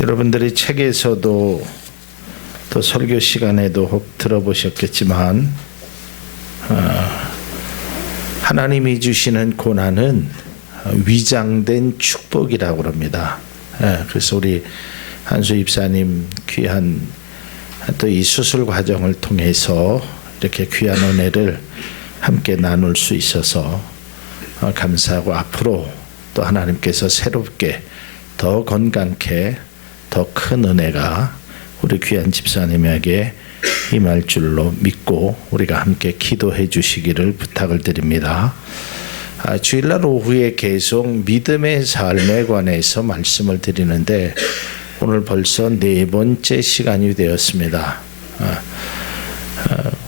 여러분들이 책에서도 또 설교 시간에도 혹 들어보셨겠지만 하나님이 주시는 고난은 위장된 축복이라고 합니다. 그래서 우리 한수 입사님 귀한 또 이 수술 과정을 통해서 이렇게 귀한 은혜를 함께 나눌 수 있어서 감사하고, 앞으로 또 하나님께서 새롭게 더 건강케 더 큰 은혜가 우리 귀한 집사님에게 임할 줄로 믿고 우리가 함께 기도해 주시기를 부탁을 드립니다. 주일날 오후에 계속 믿음의 삶에 관해서 말씀을 드리는데 오늘 벌써 4번째 시간이 되었습니다.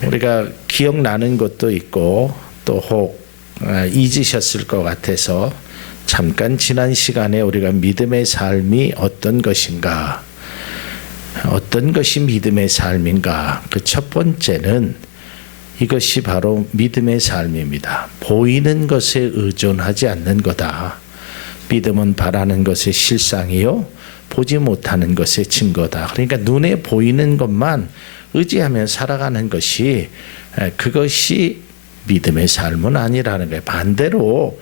우리가 기억나는 것도 있고 또 혹 잊으셨을 것 같아서 잠깐 지난 시간에 우리가 믿음의 삶이 어떤 것인가, 어떤 것이 믿음의 삶인가, 그 첫 번째는 이것이 바로 믿음의 삶입니다. 보이는 것에 의존하지 않는 거다. 믿음은 바라는 것의 실상이요 보지 못하는 것의 증거다. 그러니까 눈에 보이는 것만 의지하며 살아가는 것이, 그것이 믿음의 삶은 아니라는 거예요. 반대로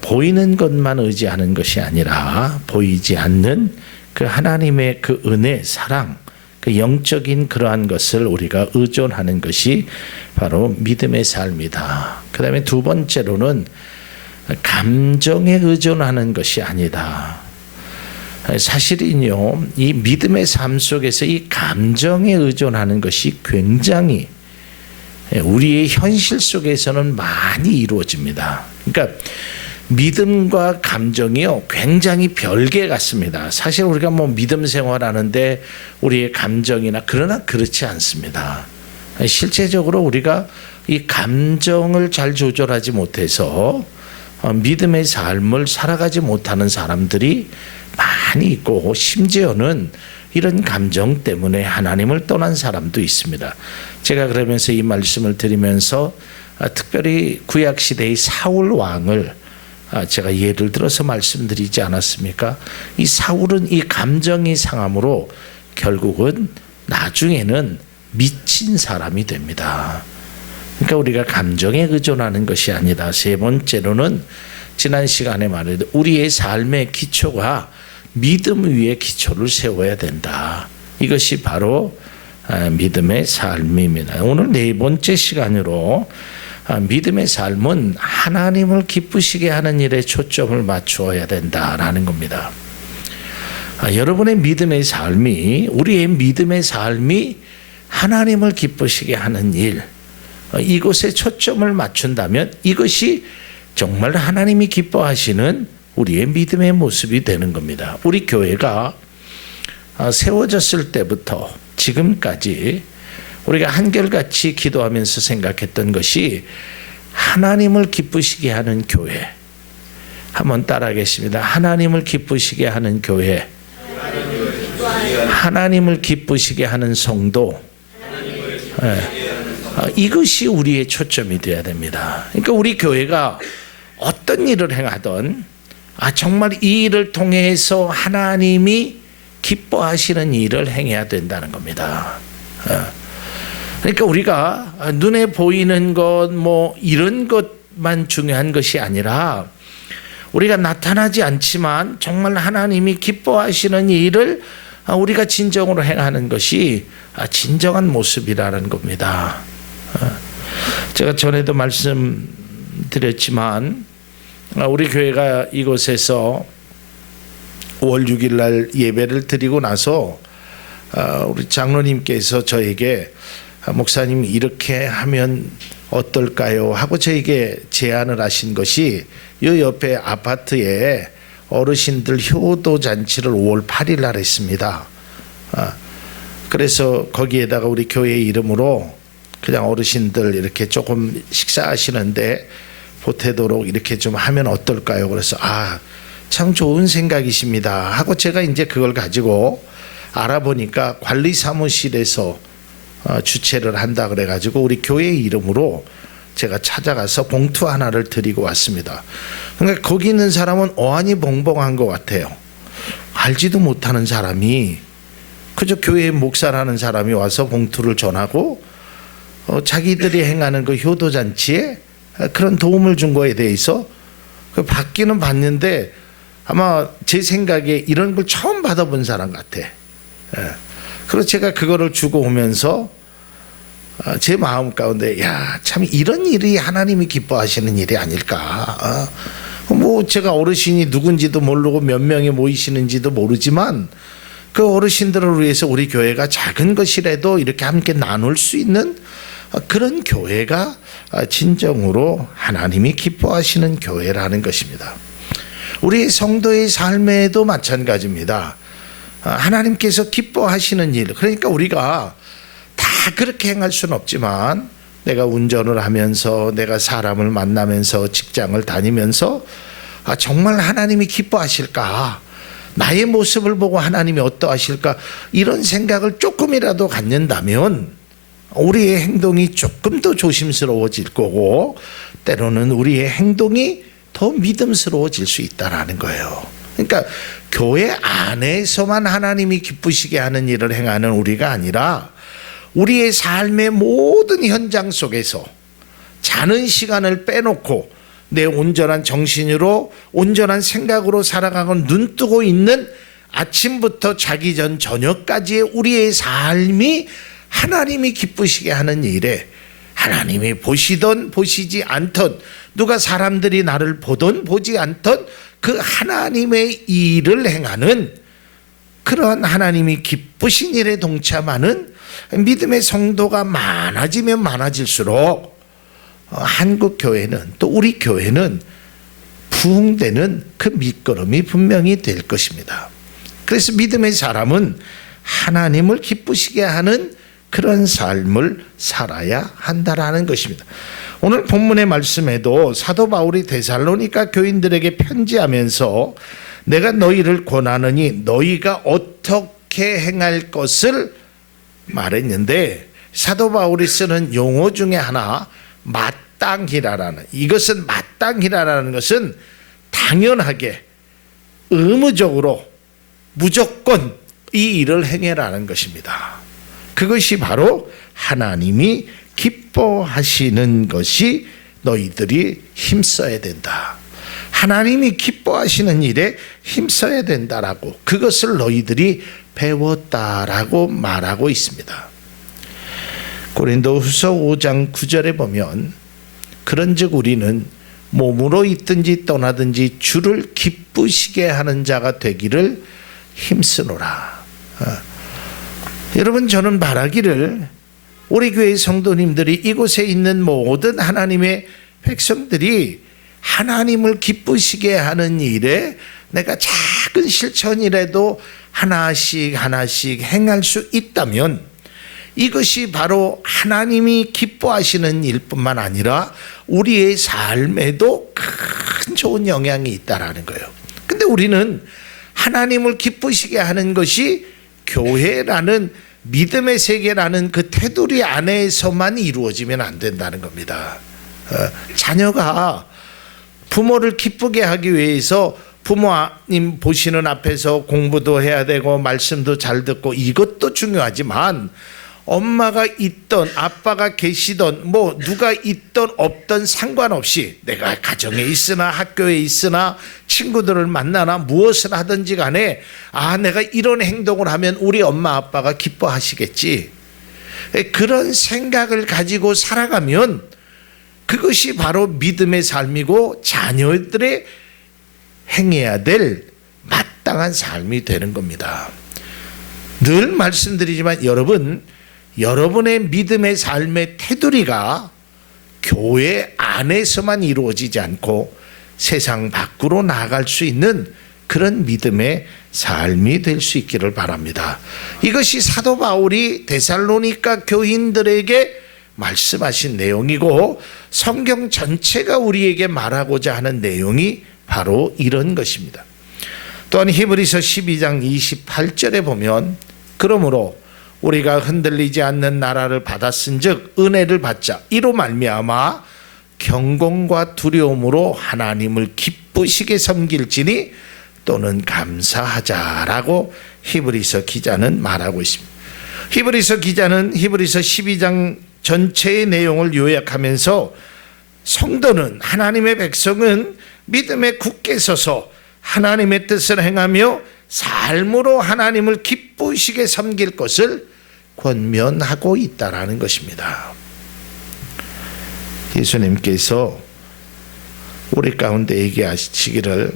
보이는 것만 의지하는 것이 아니라 보이지 않는 그 하나님의 그 은혜, 사랑, 그 영적인 그러한 것을 우리가 의존하는 것이 바로 믿음의 삶이다. 그 다음에 두 번째로는 감정에 의존하는 것이 아니다. 사실은요, 이 믿음의 삶 속에서 이 감정에 의존하는 것이 굉장히 우리의 현실 속에서는 많이 이루어집니다. 그러니까 믿음과 감정이요 굉장히 별개 같습니다. 사실 우리가 뭐 믿음 생활하는데 우리의 감정이나, 그러나 그렇지 않습니다. 실제적으로 우리가 이 감정을 잘 조절하지 못해서 믿음의 삶을 살아가지 못하는 사람들이 많이 있고, 심지어는 이런 감정 때문에 하나님을 떠난 사람도 있습니다. 제가 그러면서 이 말씀을 드리면서 특별히 구약시대의 사울 왕을 제가 예를 들어서 말씀드리지 않았습니까? 이 사울은 이 감정이 상함으로 결국은 나중에는 미친 사람이 됩니다. 그러니까 우리가 감정에 의존하는 것이 아니다. 세 번째로는 지난 시간에 말했듯 우리의 삶의 기초가 믿음 위에 기초를 세워야 된다. 이것이 바로 믿음의 삶입니다. 오늘 4번째 시간으로 믿음의 삶은 하나님을 기쁘시게 하는 일에 초점을 맞추어야 된다라는 겁니다. 여러분의 믿음의 삶이, 우리의 믿음의 삶이 하나님을 기쁘시게 하는 일, 이곳에 초점을 맞춘다면 이것이 정말 하나님이 기뻐하시는 우리의 믿음의 모습이 되는 겁니다. 우리 교회가 세워졌을 때부터 지금까지 우리가 한결같이 기도하면서 생각했던 것이 하나님을 기쁘시게 하는 교회. 한번 따라하겠습니다. 하나님을 기쁘시게 하는 교회, 하나님을 기쁘시게 하는 성도, 이것이 우리의 초점이 되어야 됩니다. 그러니까 우리 교회가 어떤 일을 행하든 정말 이 일을 통해서 하나님이 기뻐하시는 일을 행해야 된다는 겁니다. 그러니까 우리가 눈에 보이는 것 뭐 이런 것만 중요한 것이 아니라 우리가 나타나지 않지만 정말 하나님이 기뻐하시는 일을 우리가 진정으로 행하는 것이 진정한 모습이라는 겁니다. 제가 전에도 말씀드렸지만 우리 교회가 이곳에서 5월 6일 날 예배를 드리고 나서 우리 장로님께서 저에게 목사님 이렇게 하면 어떨까요? 하고 저에게 제안을 하신 것이 이 옆에 아파트에 어르신들 효도 잔치를 5월 8일 날 했습니다. 그래서 거기에다가 우리 교회 이름으로 그냥 어르신들 이렇게 조금 식사하시는데 보태도록 이렇게 좀 하면 어떨까요? 그래서 참 좋은 생각이십니다 하고 제가 이제 그걸 가지고 알아보니까 관리사무실에서 주최를 한다 그래가지고 우리 교회 이름으로 제가 찾아가서 봉투 하나를 드리고 왔습니다. 그러니까 거기 있는 사람은 어안이 벙벙한 것 같아요. 알지도 못하는 사람이 그저 교회 목사라는 사람이 와서 봉투를 전하고 자기들이 행하는 그 효도잔치에 그런 도움을 준 거에 대해서 받기는 받는데 아마 제 생각에 이런 걸 처음 받아본 사람 같아. 그래서 제가 그거를 주고 오면서 제 마음 가운데 참 이런 일이 하나님이 기뻐하시는 일이 아닐까. 뭐 제가 어르신이 누군지도 모르고 몇 명이 모이시는지도 모르지만 그 어르신들을 위해서 우리 교회가 작은 것이라도 이렇게 함께 나눌 수 있는 그런 교회가 진정으로 하나님이 기뻐하시는 교회라는 것입니다. 우리 성도의 삶에도 마찬가지입니다. 하나님께서 기뻐하시는 일, 그러니까 우리가 다 그렇게 행할 수는 없지만 내가 운전을 하면서 내가 사람을 만나면서 직장을 다니면서 정말 하나님이 기뻐하실까, 나의 모습을 보고 하나님이 어떠하실까, 이런 생각을 조금이라도 갖는다면 우리의 행동이 조금 더 조심스러워질 거고 때로는 우리의 행동이 더 믿음스러워질 수 있다는 거예요. 그러니까 교회 안에서만 하나님이 기쁘시게 하는 일을 행하는 우리가 아니라 우리의 삶의 모든 현장 속에서 자는 시간을 빼놓고 내 온전한 정신으로 온전한 생각으로 살아가고 눈 뜨고 있는 아침부터 자기 전 저녁까지의 우리의 삶이 하나님이 기쁘시게 하는 일에, 하나님이 보시던 보시지 않던, 누가 사람들이 나를 보던 보지 않던 그 하나님의 일을 행하는 그러한 하나님이 기쁘신 일에 동참하는 믿음의 성도가 많아지면 많아질수록 한국 교회는, 또 우리 교회는 부흥되는 그 밑거름이 분명히 될 것입니다. 그래서 믿음의 사람은 하나님을 기쁘시게 하는 그런 삶을 살아야 한다라는 것입니다. 오늘 본문의 말씀에도 사도 바울이 데살로니가 교인들에게 편지하면서 내가 너희를 권하느니 너희가 어떻게 행할 것을 말했는데, 사도 바울이 쓰는 용어 중에 하나 마땅히라라는, 이것은 마땅히라라는 것은 당연하게 의무적으로 무조건 이 일을 행해라는 것입니다. 그것이 바로 하나님이 기뻐하시는 것이 너희들이 힘써야 된다. 하나님이 기뻐하시는 일에 힘써야 된다라고, 그것을 너희들이 배웠다라고 말하고 있습니다. 고린도후서 5장 9절에 보면 그런즉 우리는 몸으로 있든지 떠나든지 주를 기쁘시게 하는 자가 되기를 힘쓰노라. 여러분, 저는 바라기를 우리 교회 성도님들이, 이곳에 있는 모든 하나님의 백성들이 하나님을 기쁘시게 하는 일에 내가 작은 실천이라도 하나씩 하나씩 행할 수 있다면 이것이 바로 하나님이 기뻐하시는 일뿐만 아니라 우리의 삶에도 큰 좋은 영향이 있다라는 거예요. 근데 우리는 하나님을 기쁘시게 하는 것이 교회라는 믿음의 세계라는 그 테두리 안에서만 이루어지면 안 된다는 겁니다. 자녀가 부모를 기쁘게 하기 위해서 부모님 보시는 앞에서 공부도 해야 되고 말씀도 잘 듣고 이것도 중요하지만, 엄마가 있던 아빠가 계시던 뭐 누가 있던 없던 상관없이 내가 가정에 있으나 학교에 있으나 친구들을 만나나 무엇을 하든지 간에 내가 이런 행동을 하면 우리 엄마 아빠가 기뻐하시겠지, 그런 생각을 가지고 살아가면 그것이 바로 믿음의 삶이고 자녀들의 행해야 될 마땅한 삶이 되는 겁니다. 늘 말씀드리지만 여러분의 믿음의 삶의 테두리가 교회 안에서만 이루어지지 않고 세상 밖으로 나아갈 수 있는 그런 믿음의 삶이 될 수 있기를 바랍니다. 이것이 사도 바울이 데살로니가 교인들에게 말씀하신 내용이고 성경 전체가 우리에게 말하고자 하는 내용이 바로 이런 것입니다. 또한 히브리서 12장 28절에 보면 그러므로 우리가 흔들리지 않는 나라를 받았은즉 은혜를 받자 이로 말미암아 경건과 두려움으로 하나님을 기쁘시게 섬길지니 또는 감사하자라고 히브리서 기자는 말하고 있습니다. 히브리서 기자는 히브리서 12장 전체의 내용을 요약하면서 성도는, 하나님의 백성은 믿음에 굳게 서서 하나님의 뜻을 행하며 삶으로 하나님을 기쁘시게 섬길 것을 권면하고 있다라는 것입니다. 예수님께서 우리 가운데 얘기하시기를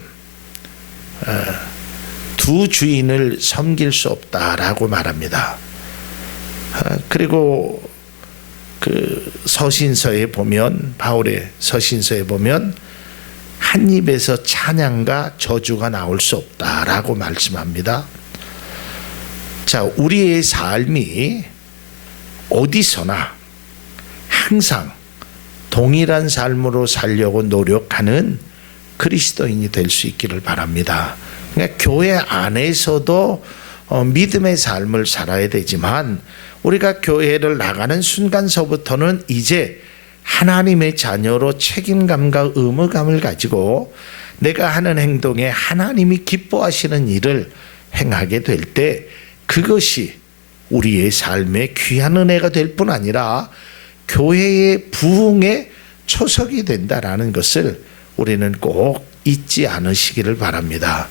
두 주인을 섬길 수 없다라고 말합니다. 그리고 그 서신서에 보면, 바울의 서신서에 보면 한 입에서 찬양과 저주가 나올 수 없다라고 말씀합니다. 자, 우리의 삶이 어디서나 항상 동일한 삶으로 살려고 노력하는 그리스도인이 될 수 있기를 바랍니다. 그러니까 교회 안에서도 믿음의 삶을 살아야 되지만, 우리가 교회를 나가는 순간서부터는 이제 하나님의 자녀로 책임감과 의무감을 가지고 내가 하는 행동에 하나님이 기뻐하시는 일을 행하게 될 때 그것이 우리의 삶의 귀한 은혜가 될 뿐 아니라 교회의 부흥의 초석이 된다라는 것을 우리는 꼭 잊지 않으시기를 바랍니다.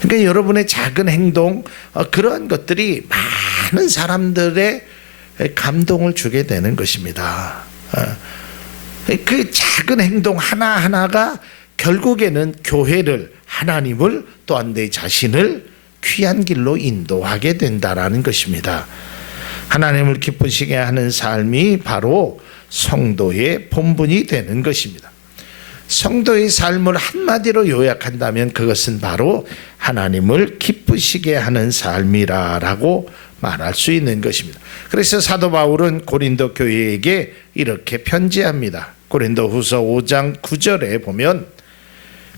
그러니까 여러분의 작은 행동, 그러한 것들이 많은 사람들의 감동을 주게 되는 것입니다. 그 작은 행동 하나하나가 결국에는 교회를, 하나님을, 또한 내 자신을 귀한 길로 인도하게 된다라는 것입니다. 하나님을 기쁘시게 하는 삶이 바로 성도의 본분이 되는 것입니다. 성도의 삶을 한마디로 요약한다면 그것은 바로 하나님을 기쁘시게 하는 삶이라고 말할 수 있는 것입니다. 그래서 사도 바울은 고린도 교회에게 이렇게 편지합니다. 고린도후서 5장 9절에 보면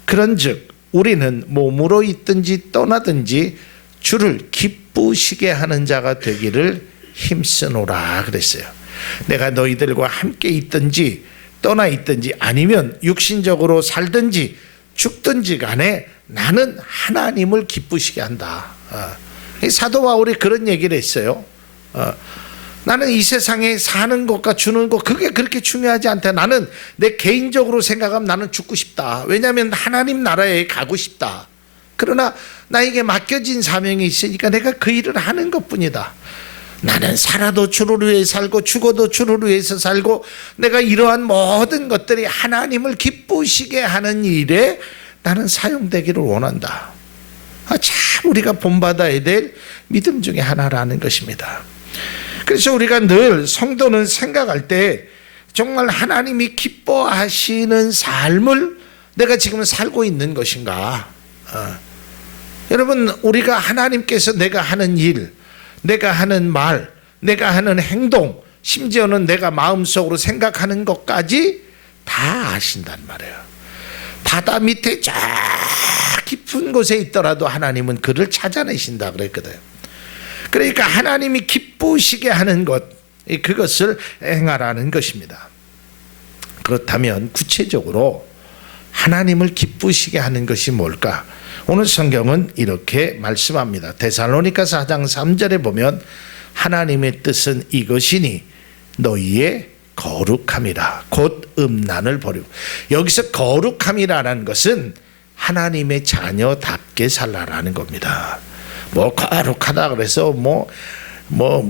그런즉 우리는 몸으로 있든지 떠나든지 주를 기쁘시게 하는 자가 되기를 힘쓰노라 그랬어요. 내가 너희들과 함께 있든지 떠나 있든지 아니면 육신적으로 살든지 죽든지 간에 나는 하나님을 기쁘시게 한다. 사도 바울이 그런 얘기를 했어요. 나는 이 세상에 사는 것과 주는 것 그게 그렇게 중요하지 않다. 나는 내 개인적으로 생각하면 나는 죽고 싶다. 왜냐하면 하나님 나라에 가고 싶다. 그러나 나에게 맡겨진 사명이 있으니까 내가 그 일을 하는 것뿐이다. 나는 살아도 주를 위해 살고 죽어도 주를 위해서 살고 내가 이러한 모든 것들이 하나님을 기쁘시게 하는 일에 나는 사용되기를 원한다. 참 우리가 본받아야 될 믿음 중에 하나라는 것입니다. 그래서 우리가 늘 성도는 생각할 때 정말 하나님이 기뻐하시는 삶을 내가 지금 살고 있는 것인가. 여러분, 우리가 하나님께서 내가 하는 일, 내가 하는 말, 내가 하는 행동, 심지어는 내가 마음속으로 생각하는 것까지 다 아신단 말이에요. 바다 밑에 쫙 깊은 곳에 있더라도 하나님은 그를 찾아내신다 그랬거든. 그러니까 하나님이 기쁘시게 하는 것, 그것을 행하라는 것입니다. 그렇다면 구체적으로 하나님을 기쁘시게 하는 것이 뭘까? 오늘 성경은 이렇게 말씀합니다. 데살로니가서 4장 3절에 보면 하나님의 뜻은 이것이니 너희의 거룩함이라 곧 음란을 버리고, 여기서 거룩함이라는 것은 하나님의 자녀답게 살라라는 겁니다. 거룩하다 그래서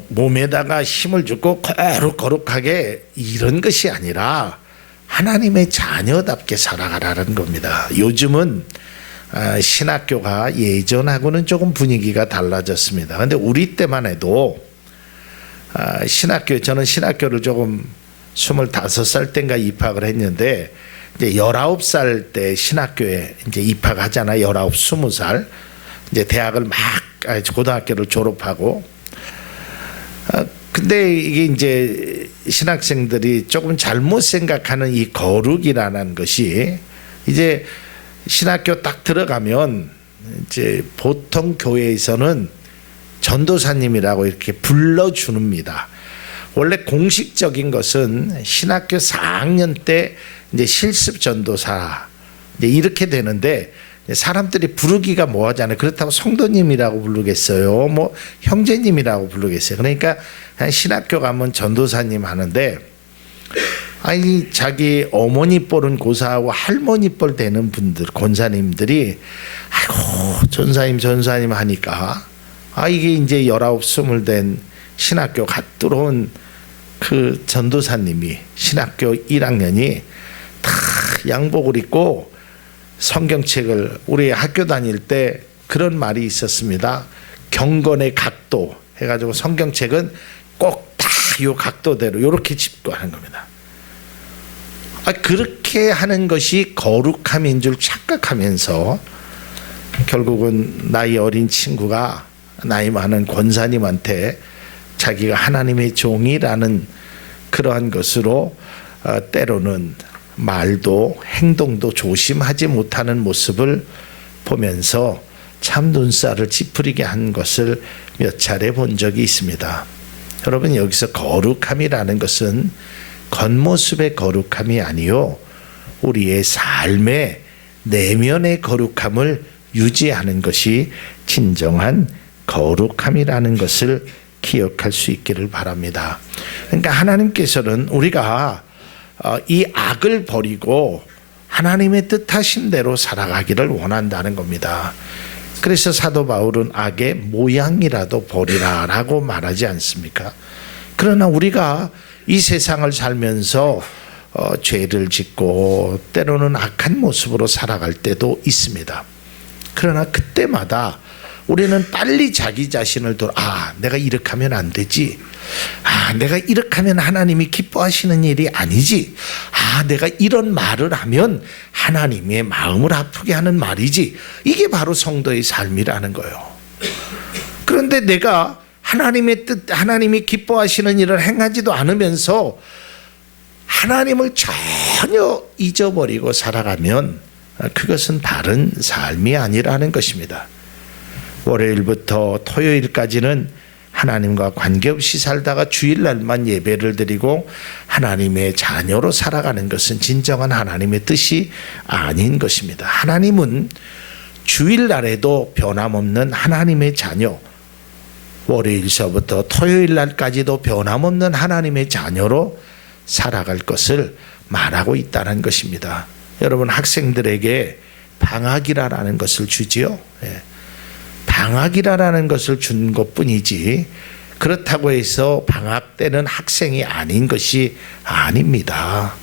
몸에다가 힘을 주고 거룩하게 이런 것이 아니라 하나님의 자녀답게 살아가라는 겁니다. 요즘은 신학교가 예전하고는 조금 분위기가 달라졌습니다. 그런데 우리 때만 해도 저는 신학교를 조금 25살 때인가 입학을 했는데 이제 19살 때 신학교에 이제 입학하잖아요. 19, 20살 이제 대학을 고등학교를 졸업하고 근데 이게 이제 신학생들이 조금 잘못 생각하는 이 거룩이라는 것이 이제 신학교 딱 들어가면 이제 보통 교회에서는 전도사님이라고 이렇게 불러주는입니다. 원래 공식적인 것은 신학교 4학년 때 이제 실습 전도사 이제 이렇게 되는데 사람들이 부르기가 뭐하잖아요. 그렇다고 성도님이라고 부르겠어요. 뭐 형제님이라고 부르겠어요. 그러니까 한 신학교 가면 전도사님 하는데, 아니 자기 어머니 뻘은 고사하고 할머니 뻘 되는 분들, 권사님들이 아이고 전사님 하니까, 이게 이제 19, 20 된 신학교 갓 들어온 그 전도사님이 신학교 1학년이 다 양복을 입고 성경책을, 우리 학교 다닐 때 그런 말이 있었습니다. 경건의 각도 해가지고 성경책은 꼭 다 요 각도대로 이렇게 짚고 하는 겁니다. 그렇게 하는 것이 거룩함인 줄 착각하면서 결국은 나이 어린 친구가 나이 많은 권사님한테 자기가 하나님의 종이라는 그러한 것으로 때로는 말도 행동도 조심하지 못하는 모습을 보면서 참 눈살을 찌푸리게 한 것을 몇 차례 본 적이 있습니다. 여러분, 여기서 거룩함이라는 것은 겉모습의 거룩함이 아니요, 우리의 삶의 내면의 거룩함을 유지하는 것이 진정한 거룩함이라는 것을 기억할 수 있기를 바랍니다. 그러니까 하나님께서는 우리가 이 악을 버리고 하나님의 뜻하신 대로 살아가기를 원한다는 겁니다. 그래서 사도 바울은 악의 모양이라도 버리라 라고 말하지 않습니까? 그러나 우리가 이 세상을 살면서 죄를 짓고 때로는 악한 모습으로 살아갈 때도 있습니다. 그러나 그때마다 우리는 빨리 자기 자신을 내가 이렇게 하면 안 되지. 내가 이렇게 하면 하나님이 기뻐하시는 일이 아니지. 내가 이런 말을 하면 하나님의 마음을 아프게 하는 말이지. 이게 바로 성도의 삶이라는 거예요. 그런데 내가 하나님의 뜻, 하나님이 기뻐하시는 일을 행하지도 않으면서 하나님을 전혀 잊어버리고 살아가면 그것은 바른 삶이 아니라는 것입니다. 월요일부터 토요일까지는 하나님과 관계없이 살다가 주일날만 예배를 드리고 하나님의 자녀로 살아가는 것은 진정한 하나님의 뜻이 아닌 것입니다. 하나님은 주일날에도 변함없는 하나님의 자녀, 월요일서부터 토요일날까지도 변함없는 하나님의 자녀로 살아갈 것을 말하고 있다는 것입니다. 여러분, 학생들에게 방학이라는 것을 주지요. 방학이라는 것을 준 것뿐이지 그렇다고 해서 방학 때는 학생이 아닌 것이 아닙니다.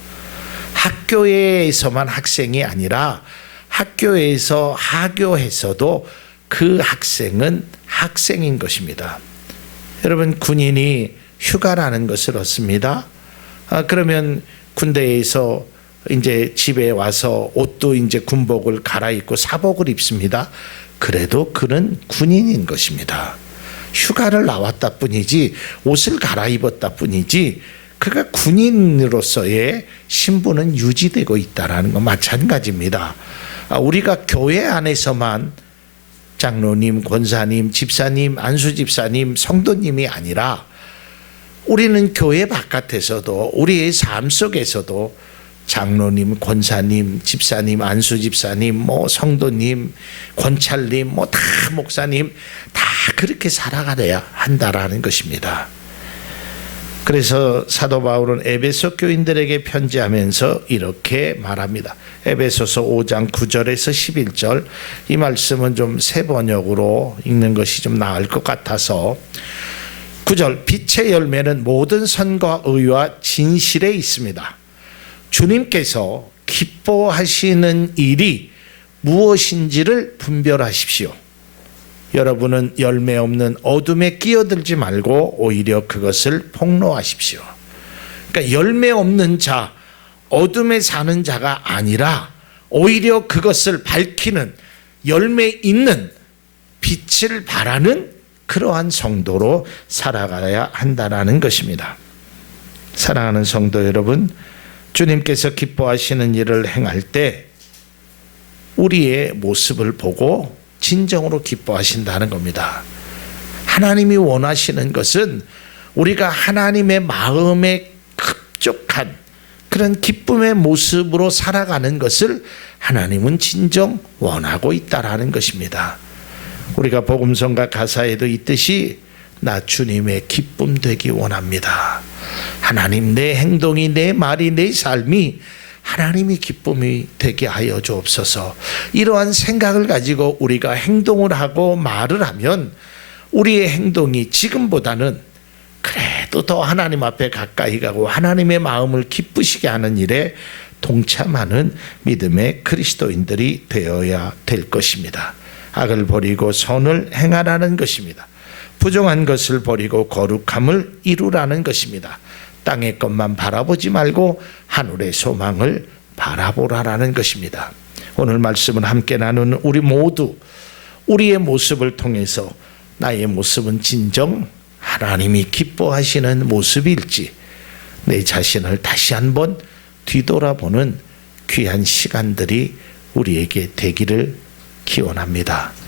학교에서만 학생이 아니라 학교에서 하교해서도 그 학생은 학생인 것입니다. 여러분, 군인이 휴가라는 것을 얻습니다. 그러면 군대에서 이제 집에 와서 옷도 이제 군복을 갈아입고 사복을 입습니다. 그래도 그는 군인인 것입니다. 휴가를 나왔다 뿐이지 옷을 갈아입었다 뿐이지 그가 군인으로서의 신분은 유지되고 있다는 건 마찬가지입니다. 우리가 교회 안에서만 장로님, 권사님, 집사님, 안수집사님, 성도님이 아니라 우리는 교회 바깥에서도 우리의 삶 속에서도 장로님, 권사님, 집사님, 안수집사님, 성도님, 권찰님, 다 목사님 다 그렇게 살아가야 한다라는 것입니다. 그래서 사도 바울은 에베소 교인들에게 편지하면서 이렇게 말합니다. 에베소서 5장 9절에서 11절, 이 말씀은 좀 새 번역으로 읽는 것이 좀 나을 것 같아서 9절, 빛의 열매는 모든 선과 의와 진실에 있습니다. 주님께서 기뻐하시는 일이 무엇인지를 분별하십시오. 여러분은 열매 없는 어둠에 끼어들지 말고 오히려 그것을 폭로하십시오. 그러니까 열매 없는 자, 어둠에 사는 자가 아니라 오히려 그것을 밝히는 열매 있는 빛을 발하는 그러한 성도로 살아가야 한다는 것입니다. 사랑하는 성도 여러분, 주님께서 기뻐하시는 일을 행할 때 우리의 모습을 보고 진정으로 기뻐하신다는 겁니다. 하나님이 원하시는 것은 우리가 하나님의 마음에 흡족한 그런 기쁨의 모습으로 살아가는 것을 하나님은 진정 원하고 있다라는 것입니다. 우리가 복음성가 가사에도 있듯이 나 주님의 기쁨 되기 원합니다. 하나님, 내 행동이, 내 말이, 내 삶이 하나님이 기쁨이 되게 하여 주옵소서. 이러한 생각을 가지고 우리가 행동을 하고 말을 하면 우리의 행동이 지금보다는 그래도 더 하나님 앞에 가까이 가고 하나님의 마음을 기쁘시게 하는 일에 동참하는 믿음의 그리스도인들이 되어야 될 것입니다. 악을 버리고 선을 행하라는 것입니다. 부정한 것을 버리고 거룩함을 이루라는 것입니다. 땅의 것만 바라보지 말고 하늘의 소망을 바라보라라는 것입니다. 오늘 말씀을 함께 나누는 우리 모두 우리의 모습을 통해서 나의 모습은 진정 하나님이 기뻐하시는 모습일지 내 자신을 다시 한번 뒤돌아보는 귀한 시간들이 우리에게 되기를 기원합니다.